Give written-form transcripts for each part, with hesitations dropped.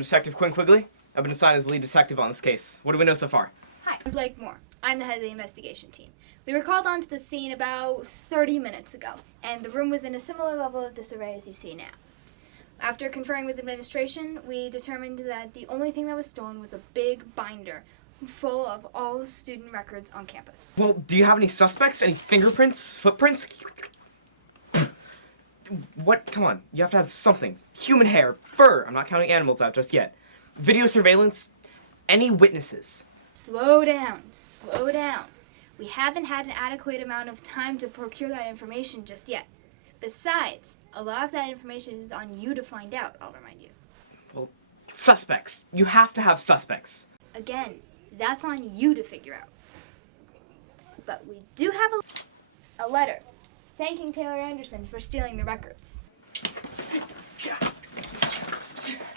I'm Detective Quinn Quigley. I've been assigned as the lead detective on this case. What do we know so far? Hi, I'm Blake Moore. I'm the head of the investigation team. We were called onto the scene about 30 minutes ago, and the room was in a similar level of disarray as you see now. After conferring with administration, we determined that the only thing that was stolen was a big binder full of all student records on campus. Well, do you have any suspects? Any fingerprints? Footprints? What? Come on. You have to have something. Human hair, fur. I'm not counting animals out just yet. Video surveillance. Any witnesses. Slow down. Slow down. We haven't had an adequate amount of time to procure that information just yet. Besides, a lot of that information is on you to find out, I'll remind you. Well, suspects. You have to have suspects. Again, that's on you to figure out. But we do have a letter thanking Taylor Anderson for stealing the records.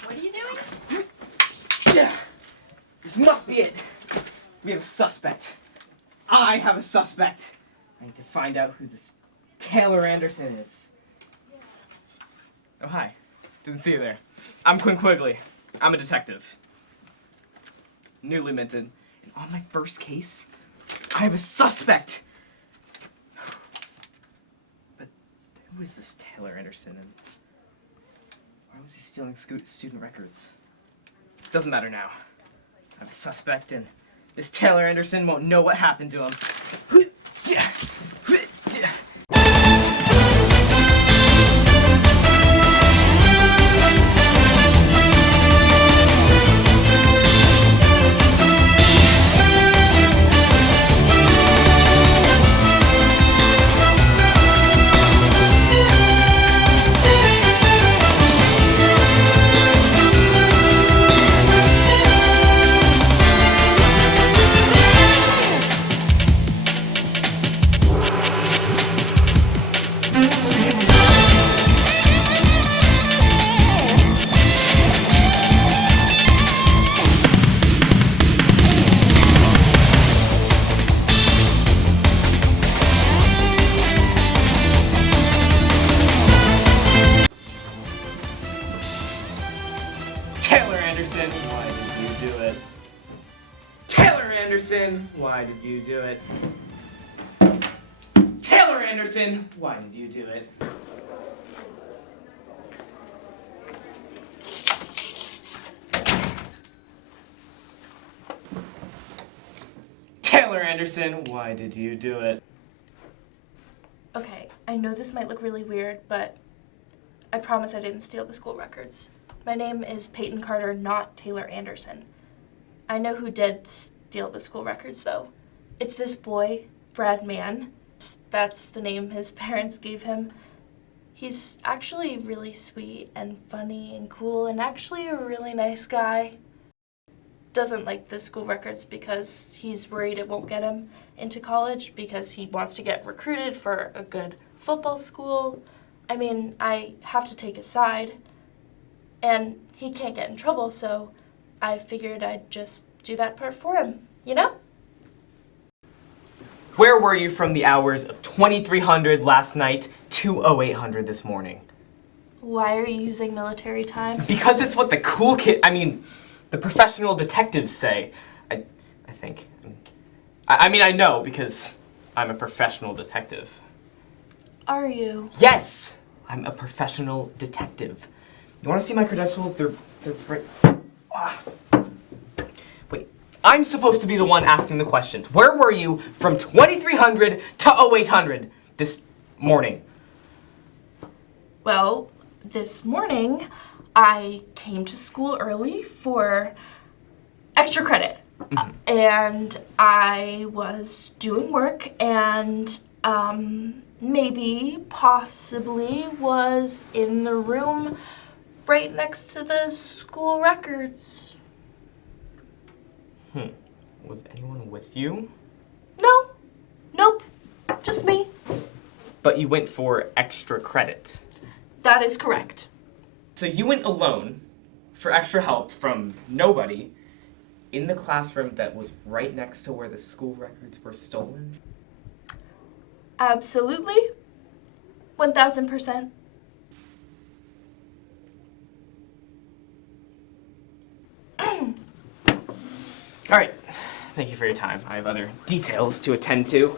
What are you doing? This must be it. We have a suspect. I have a suspect. I need to find out who this Taylor Anderson is. Oh, hi. Didn't see you there. I'm Quinn Quigley. I'm a detective. Newly minted. And on my first case, I have a suspect. But who is this Taylor Anderson, and why was he stealing student records? Doesn't matter now. I have a suspect, and this Taylor Anderson won't know what happened to him. Taylor Anderson, why did you do it? Taylor Anderson, why did you do it? Taylor Anderson, why did you do it? Taylor Anderson, why did you do it? Okay, I know this might look really weird, but I promise I didn't steal the school records. My name is Peyton Carter, not Taylor Anderson. I know who did steal the school records, though. It's this boy, Brad Mann. That's the name his parents gave him. He's actually really sweet and funny and cool and actually a really nice guy. Doesn't like the school records because he's worried it won't get him into college because he wants to get recruited for a good football school. I mean, I have to take his side. And he can't get in trouble, so I figured I'd just do that part for him, you know? Where were you from the hours of 2300 last night to 0800 this morning? Why are you using military time? Because it's what the cool the professional detectives say. I think. I know because I'm a professional detective. Are you? Yes! I'm a professional detective. You want to see my credentials? They're right. Wait, I'm supposed to be the one asking the questions. Where were you from 2300 to 0800 this morning? Well, this morning I came to school early for extra credit. And I was doing work and possibly was in the room right next to the school records. Was anyone with you? No. Nope. Just me. But you went for extra credit. That is correct. So you went alone for extra help from nobody in the classroom that was right next to where the school records were stolen? Absolutely. 1000%. Alright, thank you for your time. I have other details to attend to.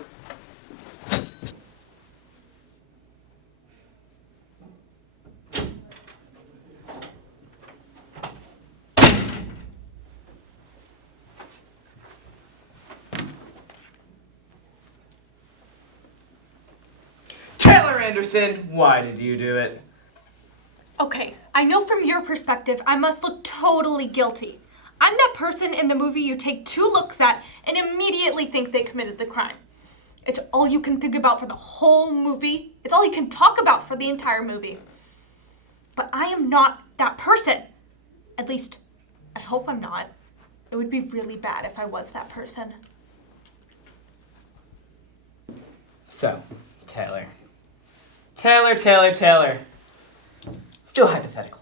Taylor Anderson, why did you do it? Okay, I know from your perspective I must look totally guilty. I'm that person in the movie you take 2 looks at and immediately think they committed the crime. It's all you can think about for the whole movie. It's all you can talk about for the entire movie. But I am not that person. At least, I hope I'm not. It would be really bad if I was that person. So, Taylor. Taylor. Let's do a hypothetical.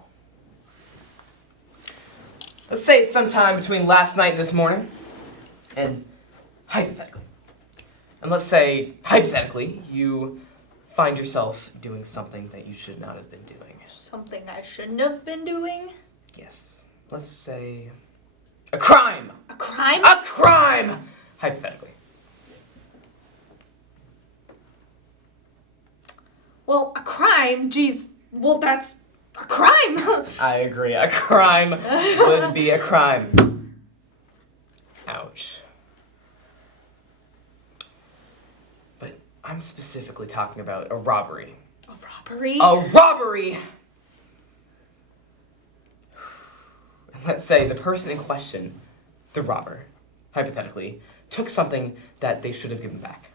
Let's say it's sometime between last night and this morning. And hypothetically. And let's say, hypothetically, you find yourself doing something that you should not have been doing. Something I shouldn't have been doing? Yes. Let's say a crime. A crime? A crime! Hypothetically. Well, a crime? Geez, well, that's a crime! I agree. A crime would be a crime. Ouch. But I'm specifically talking about a robbery. A robbery? A robbery! Let's say the person in question, the robber, hypothetically, took something that they should have given back.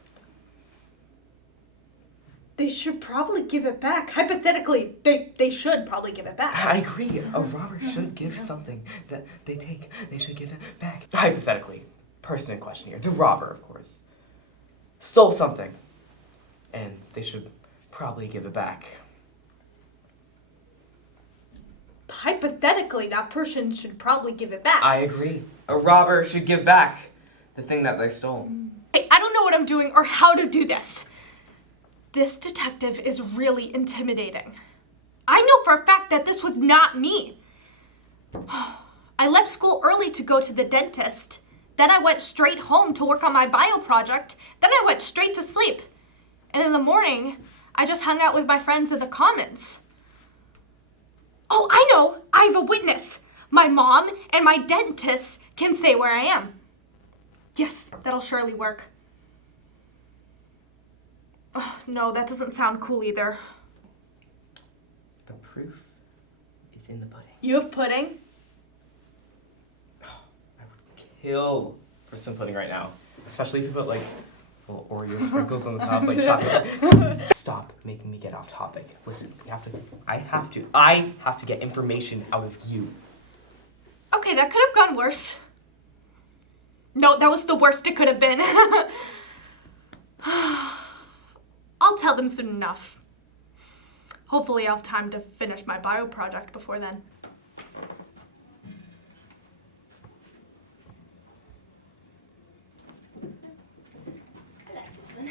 They should probably give it back. Hypothetically, they should probably give it back. I agree. A robber should give something that they take. They should give it back. Hypothetically, person in question here, the robber, of course, stole something, and they should probably give it back. Hypothetically, that person should probably give it back. I agree. A robber should give back the thing that they stole. Hey, I don't know what I'm doing or how to do this. This detective is really intimidating. I know for a fact that this was not me. I left school early to go to the dentist. Then I went straight home to work on my bio project. Then I went straight to sleep. And in the morning, I just hung out with my friends in the commons. Oh, I know! I have a witness! My mom and my dentist can say where I am. Yes, that'll surely work. Oh, no, that doesn't sound cool either. The proof is in the pudding. You have pudding? I would kill for some pudding right now. Especially if you put like little Oreo sprinkles on the top, like chocolate. Stop making me get off topic. Listen, I have to get information out of you. Okay, that could have gone worse. No, that was the worst it could have been. I'll tell them soon enough. Hopefully I'll have time to finish my bio project before then. I like this one.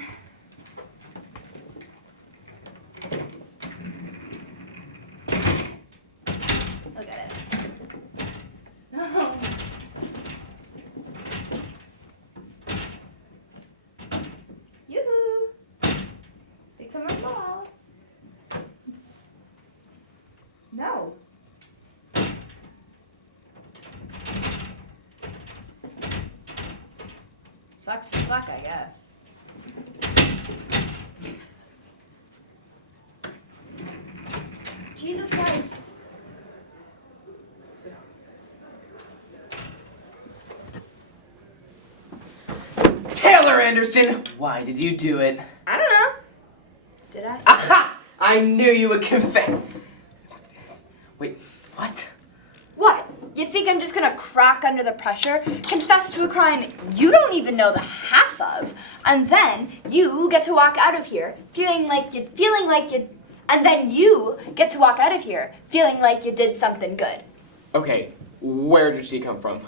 Look at it. No. Yoo-hoo! Pick someone's ball. No. Sucks to suck, I guess. Jesus Christ. Taylor Anderson, why did you do it? I don't know. Did I? Aha! I knew you would confess. Wait, what? What? You think I'm just gonna crack under the pressure, confess to a crime you don't even know the half of, and then you get to walk out of here feeling like you, and then you get to walk out of here feeling like you did something good. Okay, where did she come from?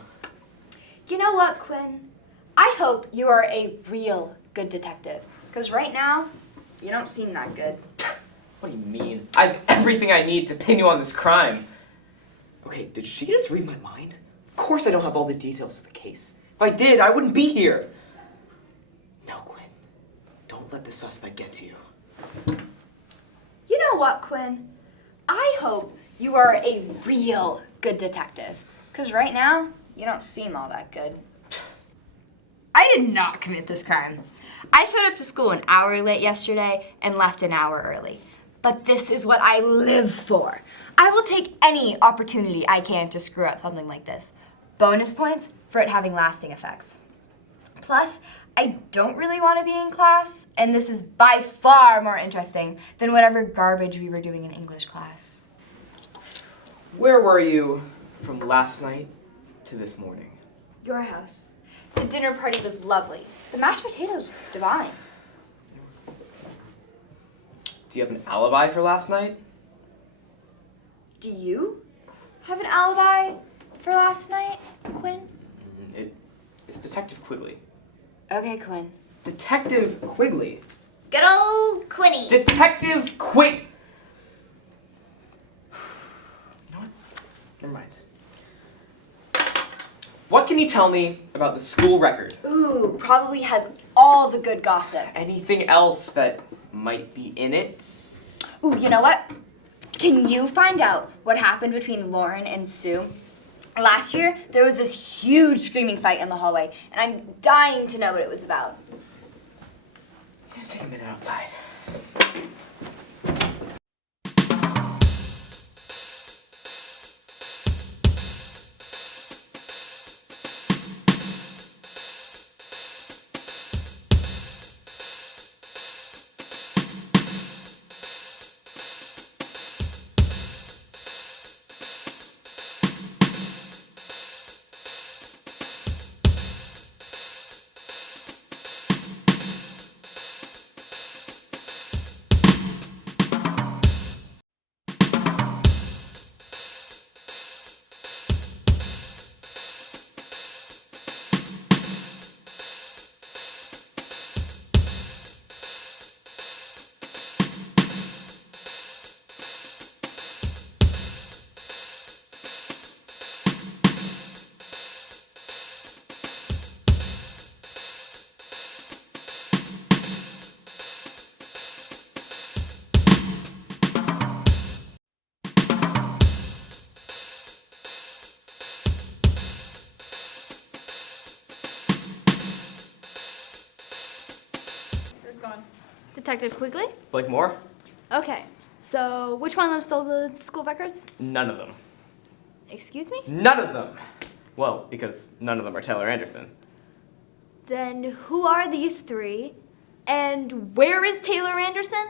You know what, Quinn? I hope you are a real good detective, because right now, you don't seem that good. What do you mean? I have everything I need to pin you on this crime. Okay, did she just read my mind? Of course I don't have all the details of the case. If I did, I wouldn't be here. No, Quinn. Don't let the suspect get to you. You know what, Quinn? I hope you are a real good detective. Because right now, you don't seem all that good. I did not commit this crime. I showed up to school an hour late yesterday and left an hour early. But this is what I live for. I will take any opportunity I can to screw up something like this. Bonus points for it having lasting effects. Plus, I don't really want to be in class, and this is by far more interesting than whatever garbage we were doing in English class. Where were you from last night to this morning? Your house. The dinner party was lovely. The mashed potatoes, divine. Do you have an alibi for last night? Do you have an alibi for last night, Quinn? It's Detective Quigley. Okay, Quinn. Detective Quigley. Good old Quinny. Detective Quig. You know what? Never mind. What can you tell me about the school record? Ooh, probably has all the good gossip. Anything else that might be in it? Ooh, you know what? Can you find out what happened between Lauren and Sue? Last year, there was this huge screaming fight in the hallway, and I'm dying to know what it was about. I'm gonna take a minute outside. Detective Quigley? Blake Moore? Okay, so which one of them stole the school records? None of them. Excuse me? None of them! Well, because none of them are Taylor Anderson. Then who are these three? And where is Taylor Anderson?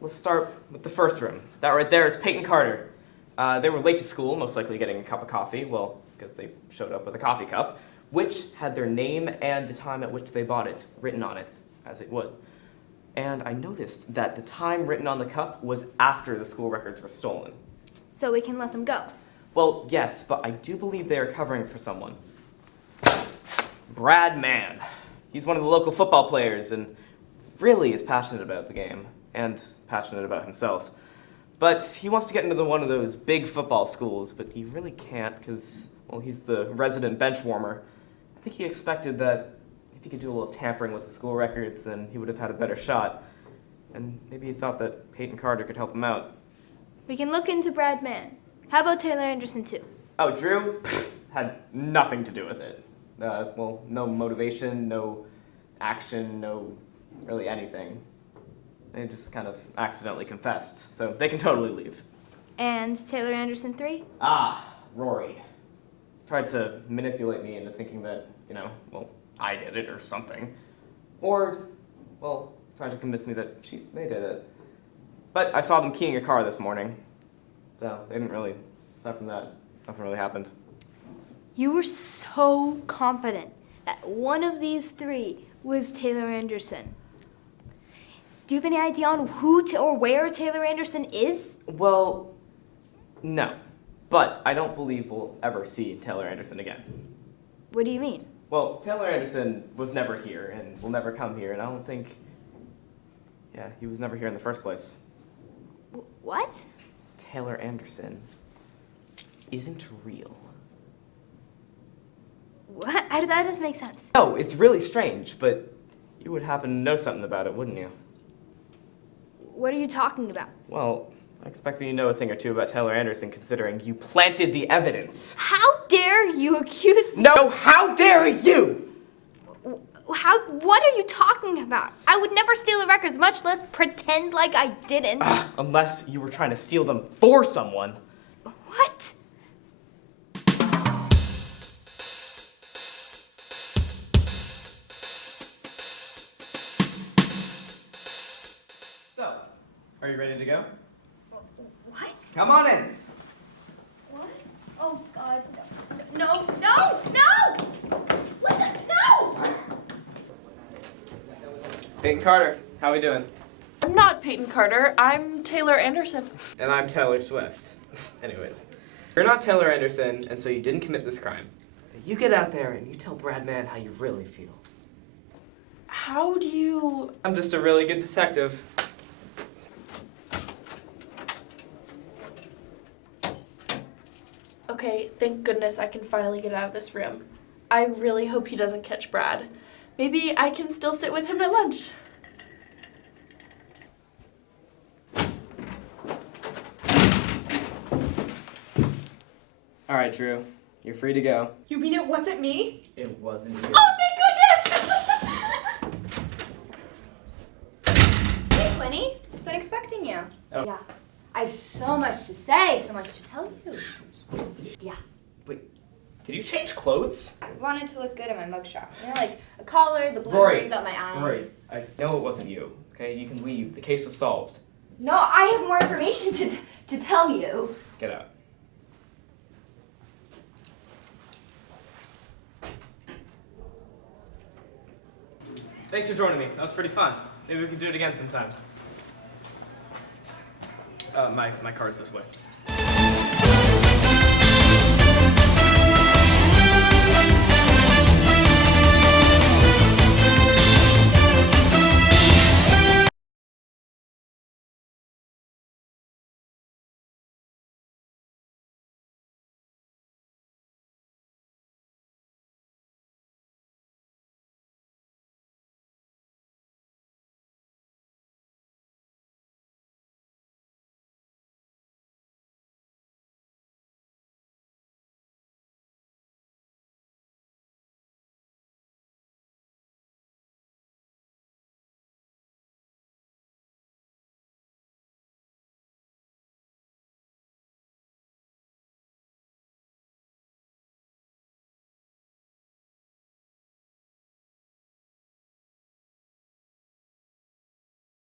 Let's start with the first room. That right there is Peyton Carter. They were late to school, most likely getting a cup of coffee, well, because they showed up with a coffee cup, which had their name and the time at which they bought it written on it, as it would. And I noticed that the time written on the cup was after the school records were stolen. So we can let them go. Well, yes, but I do believe they are covering for someone. Brad Mann. He's one of the local football players and really is passionate about the game and passionate about himself. But he wants to get into one of those big football schools, but he really can't because, well, he's the resident bench warmer. I think he expected that if he could do a little tampering with the school records, then he would have had a better shot. And maybe he thought that Peyton Carter could help him out. We can look into Brad Mann. How about Taylor Anderson too? Oh, Drew? Had nothing to do with it. Well, no motivation, no action, no really anything. They just kind of accidentally confessed, so they can totally leave. And Taylor Anderson 3? Ah, Rory. Tried to manipulate me into thinking that, well, I did it or something. Or, well, tried to convince me that they did it. But I saw them keying a car this morning. So they didn't really, aside from that, nothing really happened. You were so confident that one of these three was Taylor Anderson. Do you have any idea on who or where Taylor Anderson is? Well, no. But I don't believe we'll ever see Taylor Anderson again. What do you mean? Well, Taylor Anderson was never here and will never come here, and I don't think, he was never here in the first place. What? Taylor Anderson isn't real. What? That doesn't make sense. No, it's really strange, but you would happen to know something about it, wouldn't you? What are you talking about? Well, I expect that you know a thing or two about Taylor Anderson, considering you planted the evidence. How dare you accuse me? No, how dare you! What are you talking about? I would never steal the records, much less pretend like I didn't. Unless you were trying to steal them for someone. What? So, are you ready to go? What? Come on in. What? Oh God, no, no, no! What the? No! Peyton Carter, how we doing? I'm not Peyton Carter. I'm Taylor Anderson. And I'm Taylor Swift. Anyways, you're not Taylor Anderson, and so you didn't commit this crime. You get out there and you tell Brad Mann how you really feel. How do you... I'm just a really good detective. Okay, thank goodness I can finally get out of this room. I really hope he doesn't catch Brad. Maybe I can still sit with him at lunch. All right, Drew, you're free to go. You mean it wasn't me? It wasn't you. Oh, thank goodness! Hey, Quinny. Been expecting you. Oh. Yeah. I have so much to say, so much to tell you. Yeah. Did you change clothes? I wanted to look good in my mugshot. You know, like a collar, the blue Rory. brings out my eye. Rory, I know it wasn't you. Okay, you can leave. The case was solved. No, I have more information to tell you. Get out. Thanks for joining me. That was pretty fun. Maybe we could do it again sometime. My car's this way.